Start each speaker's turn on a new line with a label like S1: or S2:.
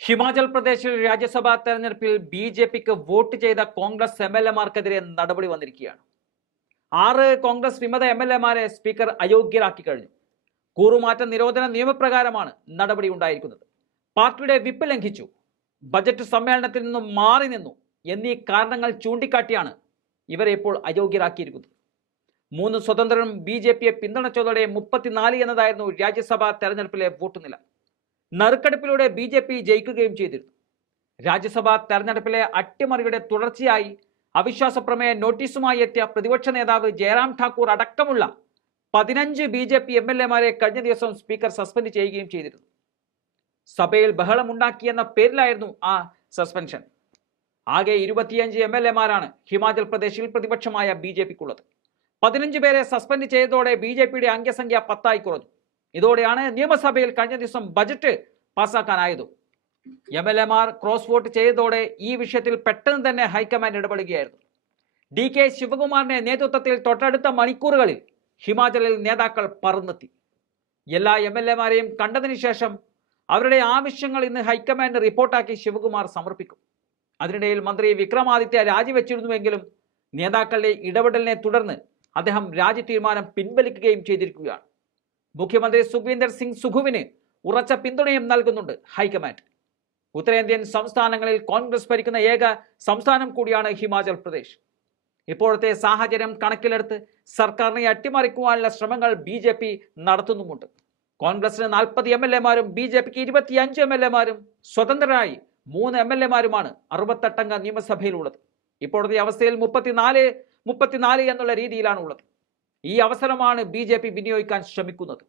S1: ഹിമാചൽ പ്രദേശിൽ രാജ്യസഭാ തെരഞ്ഞെടുപ്പിൽ B J പിക്ക് vote ചെയ്ത കോൺഗ്രസ് എം എൽ എമാർക്കെതിരെ നടപടി വന്നിരിക്കുകയാണ്. ആറ് കോൺഗ്രസ് വിമത എം എൽ എമാരെ സ്പീക്കർ അയോഗ്യരാക്കി കഴിഞ്ഞു. കൂറുമാറ്റ നിരോധന നിയമപ്രകാരമാണ് നടപടി ഉണ്ടായിരിക്കുന്നത്. പാർട്ടിയുടെ വിപ്പ് ലംഘിച്ചു. ബജറ്റ് സമ്മേളനത്തിൽ നിന്നും മാറി നിന്നു എന്നീ കാരണങ്ങൾ ചൂണ്ടിക്കാട്ടിയാണ് ഇവരെ ഇപ്പോൾ അയോഗ്യരാക്കിയിരിക്കുന്നത്. മൂന്ന് സ്വതന്ത്രരും ബി ജെ പിയെ പിന്തുണച്ചതോടെ മുപ്പത്തിനാല് എന്നതായിരുന്നു രാജ്യസഭാ തെരഞ്ഞെടുപ്പിലെ വോട്ട് നില. നറുക്കെടുപ്പിലൂടെ ബി ജെ പി ജയിക്കുകയും ചെയ്തിരുന്നു. രാജ്യസഭാ തെരഞ്ഞെടുപ്പിലെ അട്ടിമറിയുടെ തുടർച്ചയായി അവിശ്വാസ പ്രമേയ നോട്ടീസുമായി എത്തിയ പ്രതിപക്ഷ നേതാവ് ജയറാം ഠാക്കൂർ അടക്കമുള്ള പതിനഞ്ച് B J P M L എമാരെ കഴിഞ്ഞ ദിവസം സ്പീക്കർ സസ്പെൻഡ് ചെയ്യുകയും ചെയ്തിരുന്നു. സഭയിൽ ബഹളമുണ്ടാക്കിയെന്ന പേരിലായിരുന്നു ആ സസ്പെൻഷൻ. ആകെ ഇരുപത്തിയഞ്ച് എം എൽ എമാരാണ് ഹിമാചൽ പ്രദേശിൽ പ്രതിപക്ഷമായ ബി ജെ പിക്കുള്ളത്. പതിനഞ്ച് പേരെ സസ്പെൻഡ് ചെയ്തതോടെ ബി ജെ പിയുടെ അംഗസംഖ്യ പത്തായി കുറഞ്ഞു. ഇതോടെയാണ് നിയമസഭയിൽ കഴിഞ്ഞ ദിവസം ബജറ്റ് പാസ്സാക്കാനായതും. എം എൽ എമാർ ക്രോസ് വോട്ട് ചെയ്തതോടെ ഈ വിഷയത്തിൽ പെട്ടെന്ന് തന്നെ ഹൈക്കമാൻഡ് ഇടപെടുകയായിരുന്നു. ഡി കെ ശിവകുമാറിന്റെ നേതൃത്വത്തിൽ തൊട്ടടുത്ത മണിക്കൂറുകളിൽ ഹിമാചലിൽ നേതാക്കൾ പറന്നെത്തി. എല്ലാ എം എൽ എമാരെയും കണ്ടതിന് ശേഷം അവരുടെ ആവശ്യങ്ങൾ ഇന്ന് ഹൈക്കമാൻഡ് റിപ്പോർട്ടാക്കി ശിവകുമാർ സമർപ്പിക്കും. അതിനിടയിൽ മന്ത്രി വിക്രമാദിത്യ രാജിവെച്ചിരുന്നുവെങ്കിലും നേതാക്കളുടെ ഇടപെടലിനെ തുടർന്ന് അദ്ദേഹം രാജി തീരുമാനം പിൻവലിക്കുകയും ചെയ്തിരിക്കുകയാണ്. മുഖ്യമന്ത്രി സുഖ്വീന്ദർ സിംഗ് സുഖുവിന് ഉറച്ച പിന്തുണയും നൽകുന്നുണ്ട് ഹൈക്കമാൻഡ്. ഉത്തരേന്ത്യൻ സംസ്ഥാനങ്ങളിൽ കോൺഗ്രസ് ഭരിക്കുന്ന ഏക സംസ്ഥാനം കൂടിയാണ് ഹിമാചൽ പ്രദേശ്. ഇപ്പോഴത്തെ സാഹചര്യം കണക്കിലെടുത്ത് സർക്കാരിനെ അട്ടിമറിക്കുവാനുള്ള ശ്രമങ്ങൾ ബി ജെ പി നടത്തുന്നുമുണ്ട്. കോൺഗ്രസിന് നാൽപ്പത് എം എൽ എമാരും ബി ജെ പിക്ക് ഇരുപത്തിയഞ്ച് എം എൽ എമാരും സ്വതന്ത്രരായി മൂന്ന് എം എൽ എമാരുമാണ് അറുപത്തെട്ടംഗ നിയമസഭയിലുള്ളത്. ഇപ്പോഴത്തെ അവസ്ഥയിൽ മുപ്പത്തിനാല് മുപ്പത്തിനാല് എന്നുള്ള രീതിയിലാണ് ഉള്ളത് ഈ അവസരമാണ് ബി ജെ പി വിനിയോഗിക്കാൻ ശ്രമിക്കുന്നത്.